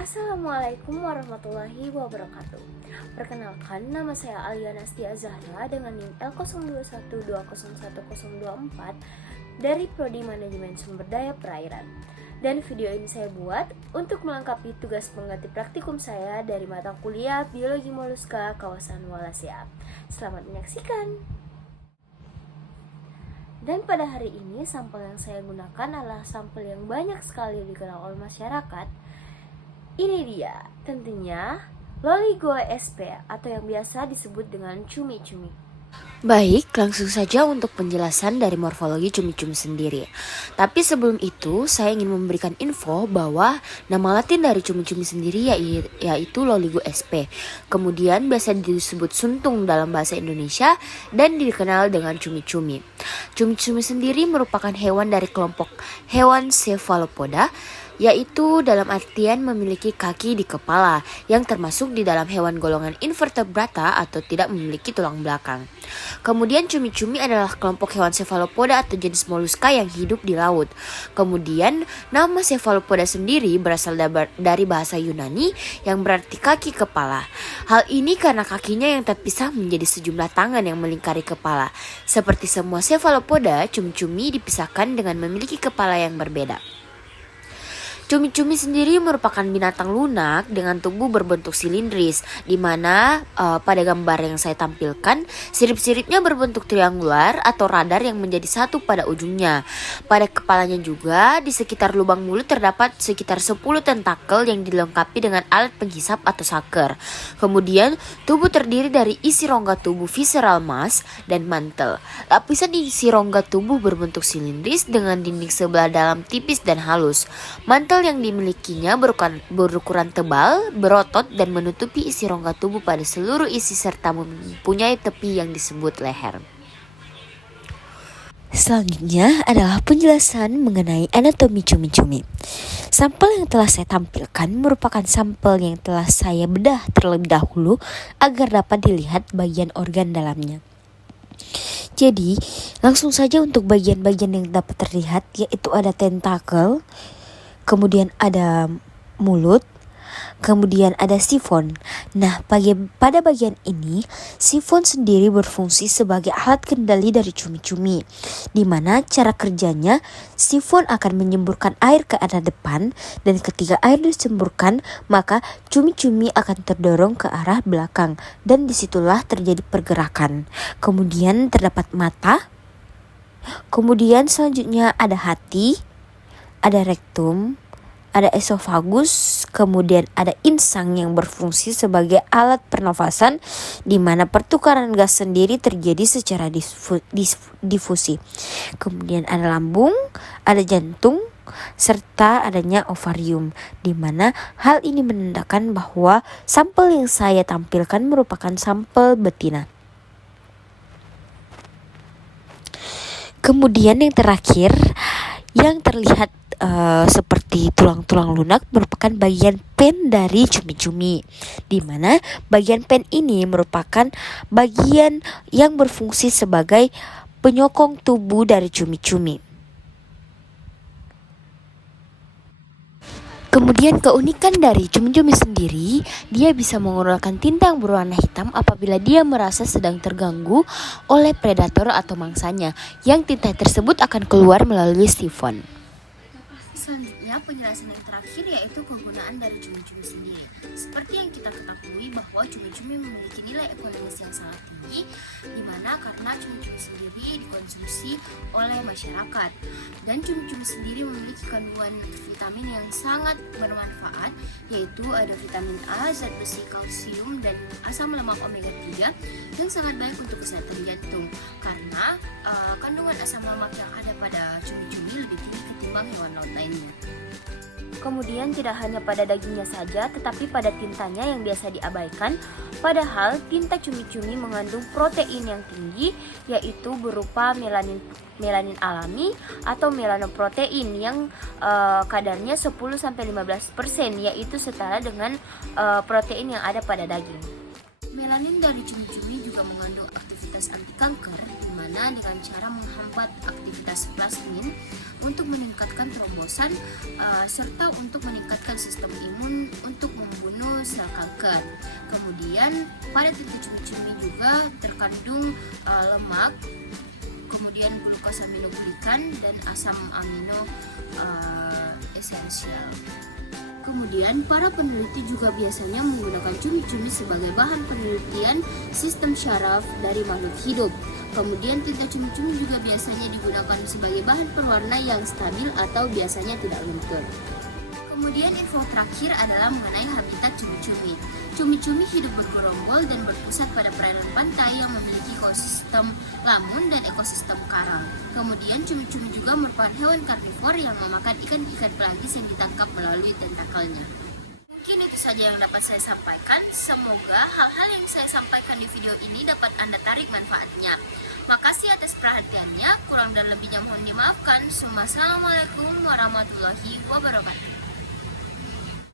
Assalamualaikum warahmatullahi wabarakatuh. Perkenalkan, nama saya Alia Nastia Zahra dengan NIM L0212011024 dari Prodi Manajemen Sumber Daya Perairan. Dan video ini saya buat untuk melengkapi tugas pengganti praktikum saya dari mata kuliah Biologi Moluska kawasan Wallacea. Selamat menyaksikan. Dan pada hari ini sampel yang saya gunakan adalah sampel yang banyak sekali dikenal oleh masyarakat. Ini dia, tentunya Loligo SP atau yang biasa disebut dengan cumi-cumi. Baik, langsung saja untuk penjelasan dari morfologi cumi-cumi sendiri. Tapi sebelum itu, saya ingin memberikan info bahwa nama latin dari cumi-cumi sendiri yaitu Loligo sp. Kemudian biasa disebut suntung dalam bahasa Indonesia dan dikenal dengan cumi-cumi. Cumi-cumi sendiri merupakan hewan dari kelompok hewan cephalopoda, yaitu dalam artian memiliki kaki di kepala yang termasuk di dalam hewan golongan invertebrata atau tidak memiliki tulang belakang. Kemudian cumi-cumi adalah kelompok hewan cephalopoda atau jenis moluska yang hidup di laut. Kemudian nama cephalopoda sendiri berasal dari bahasa Yunani yang berarti kaki kepala. Hal ini karena kakinya yang terpisah menjadi sejumlah tangan yang melingkari kepala. Seperti semua cephalopoda, cumi-cumi dipisahkan dengan memiliki kepala yang berbeda. Cumi-cumi sendiri merupakan binatang lunak dengan tubuh berbentuk silindris, di mana pada gambar yang saya tampilkan, sirip-siripnya berbentuk triangular atau radar yang menjadi satu pada ujungnya. Pada kepalanya juga, di sekitar lubang mulut terdapat sekitar 10 tentakel yang dilengkapi dengan alat penghisap atau saker. Kemudian, tubuh terdiri dari isi rongga tubuh visceral mass dan mantel. Lapisan isi rongga tubuh berbentuk silindris dengan dinding sebelah dalam tipis dan halus. Mantel yang dimilikinya berukuran tebal, berotot, dan menutupi isi rongga tubuh pada seluruh isi serta mempunyai tepi yang disebut leher. Selanjutnya adalah penjelasan mengenai anatomi cumi-cumi. Sampel yang telah saya tampilkan merupakan sampel yang telah saya bedah terlebih dahulu agar dapat dilihat bagian organ dalamnya. Jadi, langsung saja untuk bagian-bagian yang dapat terlihat, yaitu ada tentakel, kemudian ada mulut, kemudian ada sifon. Nah, pada bagian ini, sifon sendiri berfungsi sebagai alat kendali dari cumi-cumi, di mana cara kerjanya, sifon akan menyemburkan air ke arah depan, dan ketika air disemburkan, maka cumi-cumi akan terdorong ke arah belakang, dan disitulah terjadi pergerakan. Kemudian terdapat mata, kemudian selanjutnya ada hati, ada rektum, ada esofagus, kemudian ada insang yang berfungsi sebagai alat pernafasan di mana pertukaran gas sendiri terjadi secara difusi. Kemudian ada lambung, ada jantung, serta adanya ovarium, di mana hal ini menandakan bahwa sampel yang saya tampilkan merupakan sampel betina. Kemudian yang terakhir, yang terlihat seperti tulang-tulang lunak merupakan bagian pen dari cumi-cumi, di mana bagian pen ini merupakan bagian yang berfungsi sebagai penyokong tubuh dari cumi-cumi. Kemudian keunikan dari cumi-cumi sendiri, dia bisa mengeluarkan tinta yang berwarna hitam apabila dia merasa sedang terganggu oleh predator atau mangsanya, yang tinta tersebut akan keluar melalui sifon. Selanjutnya penjelasan yang terakhir yaitu kegunaan dari cumi-cumi sendiri. Seperti yang kita ketahui bahwa cumi-cumi memiliki nilai ekonomis yang sangat tinggi, dimana karena cumi-cumi sendiri dikonsumsi oleh masyarakat. Dan cumi-cumi sendiri memiliki kandungan vitamin yang sangat bermanfaat, yaitu ada vitamin A, zat besi, kalsium, dan asam lemak omega 3 yang sangat baik untuk kesehatan jantung. Karena kandungan asam lemak yang ada pada cumi-cumi lebih tinggi ketimbang hewan laut lainnya. Kemudian tidak hanya pada dagingnya saja, tetapi pada tintanya yang biasa diabaikan. Padahal tinta cumi-cumi mengandung protein yang tinggi, yaitu berupa melanin alami atau melanoprotein yang kadarnya 10-15%, yaitu setara dengan protein yang ada pada daging. Melanin dari cumi-cumi juga mengandung aktivitas imunitas anti kanker, di mana dengan cara menghambat aktivitas plasmin untuk meningkatkan trombosan serta untuk meningkatkan sistem imun untuk membunuh sel kanker. Kemudian pada tinta cumi-cumi juga terkandung lemak, kemudian glukosaminoglikan dan asam amino esensial. Kemudian para peneliti juga biasanya menggunakan cumi-cumi sebagai bahan penelitian sistem syaraf dari makhluk hidup. Kemudian tinta cumi-cumi juga biasanya digunakan sebagai bahan perwarna yang stabil atau biasanya tidak luntur. Kemudian info terakhir adalah mengenai habitat cumi-cumi. Cumi-cumi hidup bergerombol dan berpusat pada perairan pantai yang memiliki ekosistem lamun dan ekosistem karang. Kemudian cumi-cumi juga merupakan hewan karnivor yang memakan ikan-ikan pelagis yang ditangkap melalui tentakelnya. Mungkin itu saja yang dapat saya sampaikan. Semoga hal-hal yang saya sampaikan di video ini dapat Anda tarik manfaatnya. Makasih atas perhatiannya, kurang dan lebihnya mohon dimaafkan. Assalamualaikum warahmatullahi wabarakatuh.